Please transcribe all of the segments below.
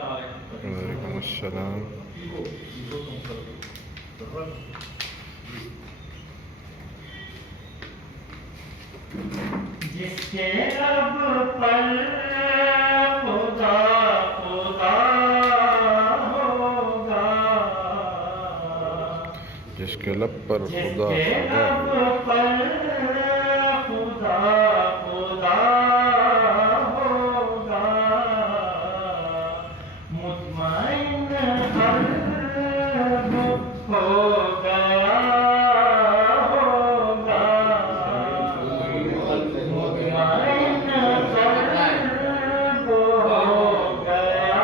वालेकुम अस्सलाम। जिसके लब पर खुदा खुदा होगा, जिसके लब पर खुदा जिसके खुदा लब पर खुदा खुदा होगा, मुतमईन कल्ब हो गया होगा, मुतमईन कल्ब हो गया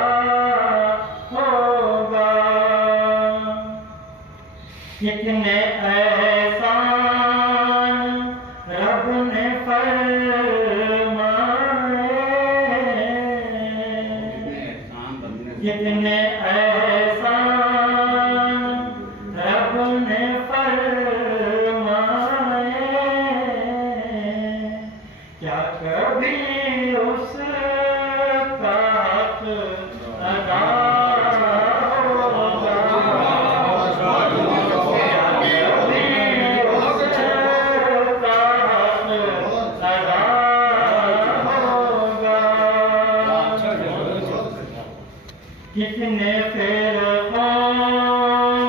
होगा। कितने एहसान रब ने फरमाए, कितने एहसान रब ने फरमाए, क्या कभी उसका हक अदा होगा, कितने फिरक़ों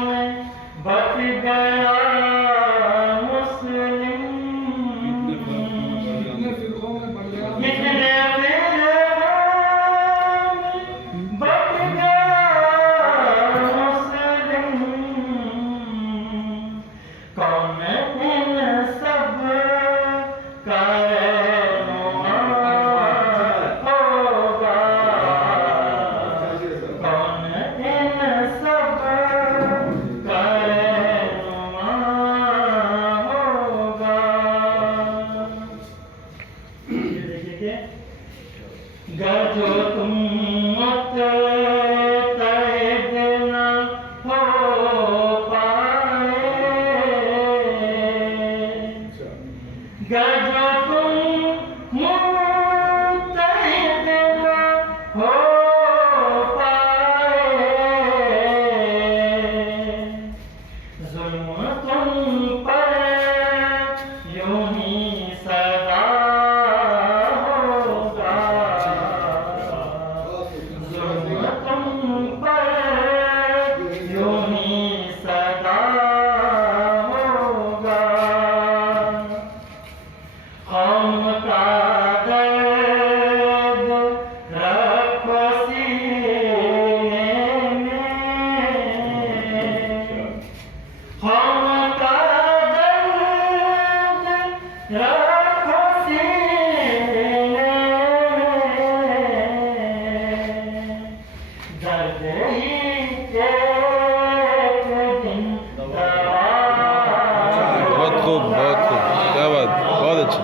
में बच गया मुस्लिम, कितने फिरक़ों में बच गया मुस्लिम, कौन इन सब का रहनुमा होगा, कौन इन सब का रहनुमा होगा। ये देखिए गर जो तुम मुत्तहिद न हो पाए, गर जो तुम मुत्तहिद न हो पाए, जुल्म तुम पर यूं ही सदा होगा, जुल्म तुम पर यूं ही सदा होगा। कौम का दर्द रखो सीने में, कौम का दर्द रखो सीने में, दर्द ही एक दिन दवा बहुत खूब, बहुत खूब, क्या बात, बहुत अच्छी।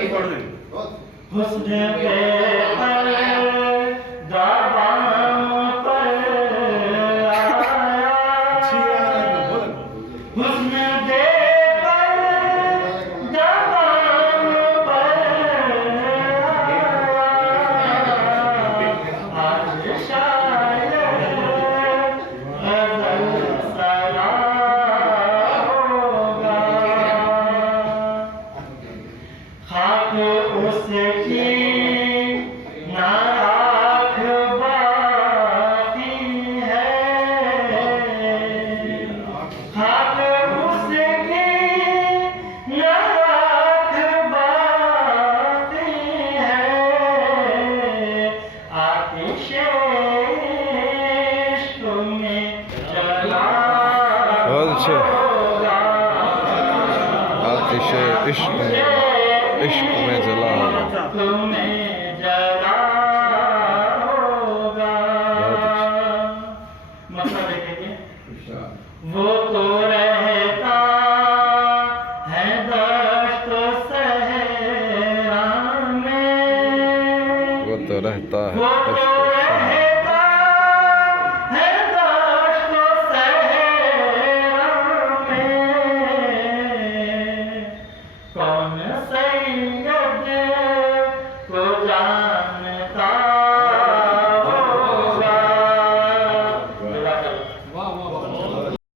हुस्न पे पर दाबाम पर आया हुस्न दे पर दाबाम पर आया आज शायद गज़ल सला होगा खाक उसकी नाराख बाकी है खाक उसकी नाराख बाकी है आतिशे इश्क में जला बहुत अच्छे होगा आतिश इश्क में जला होगा तुम्हें जला होगा मतलब देखेंगे वो तो रहता है दश्त सहरा में वो तो रहता है वो तो दश्त रहता है दश्त सहरा में कौन सैयद